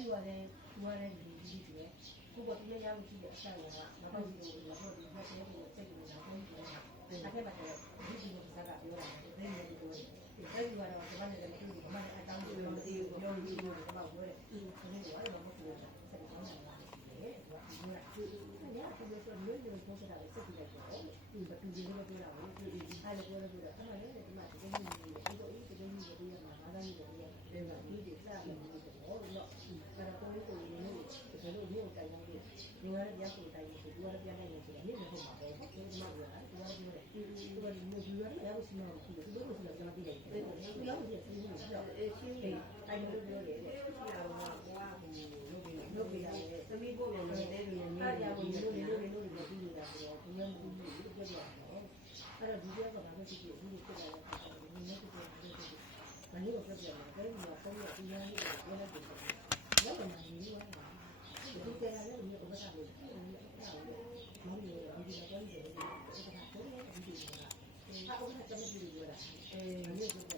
ယူရတယ်ယူရတဲ့လူကြီးတွေကိုပေါ်ပြရရောက်ကြည့်တဲ့အဆက်ရောနောက်တော့ဒီလိုတော့ဒီရက်တဲ့ကိုစိတ်ကိုနားဆုံးတယ်အဲ့ဒါပဲဒီဒီကိုစားကပြောတာဒီနေ့ဒီလိုအဲ့ဒီကတော့ဒီမှာလည်းမတူဘူးဘာမှအတောင်းလို့မသိဘူးပြောလို့ပြောတယ်ဘာလို့ပြောတယ်ဒီနေ့ကတော့မဟုတ်ဘူးဆက်ပြီးတော့လာတယ်သူကဒီလိုလားဒီနေ့ကပြောဆိုလို့လို့ပြောတာလည်းစိတ်ကြည့်လိုက်တော့ဒီဘတူလေးလည်းပြောတာကိုအဲ့လိုပြောလို့ပြောတာအဲ့ဒါလည်းဒီမှာဒီကိန်းကြီးတွေဒီလိုဒီကိန်းကြီးတွေမှာငါးသားကြီးတွေဒီမှာဒီတွေစားလို့လို့တော့အဲ့တော့ပေါ်လေးကိုရင်းလို့ဒီလိုမျိုးတိုင်နေတယ်ဒီကနေ့တရားကိုတိုင်နေတယ်ဒီကနေ့ပြန်နိုင်နေတယ်နေ့မဟုတ်ပါဘူးဟုတ်ကဲ့ဒီမှာပြောတာဒီကနေ့ပြောတယ်ဒီကနေ့မျိုးယူရတယ်ရောက်စီမအောင်ဒီလိုဆိုတော့ကျွန်တော်ပြလိုက်တယ်ဒီလောက်ကြီးစီးနေတော့ရှင်းနေတိုင်လို့ပြောတယ်တဲ့ဒီကတော့ကွာဟိုလုပ်ပြီးရတယ်သမီးဖို့လည်းနေတဲ့လူတွေမျိုးတွေလို့ပြီးနေတာဆိုတော့ဒီမျိုးမျိုးပြောပြရတယ်အဲ့တော့ဒီကတော့ဘာလို့ဖြစ်ဖြစ်ဒီလိုဖြစ်လာတဲ့အခါကျတော့ဒီနေ့ကတော့မလို့ပြောပြတယ်ဒါကဆုံးရဒီရန်လေးကိုပြောလိုက်တယ်လောက်လာနေရောဒီကနေ့လည်းဒီဥပဒေကိုမောင်းနေဒီကတော့ဒီလိုဒီကနေ့ဒီလိုကဥပဒေကတည်းကဒီလိုကဥပဒေကတည်းကဒီလိုက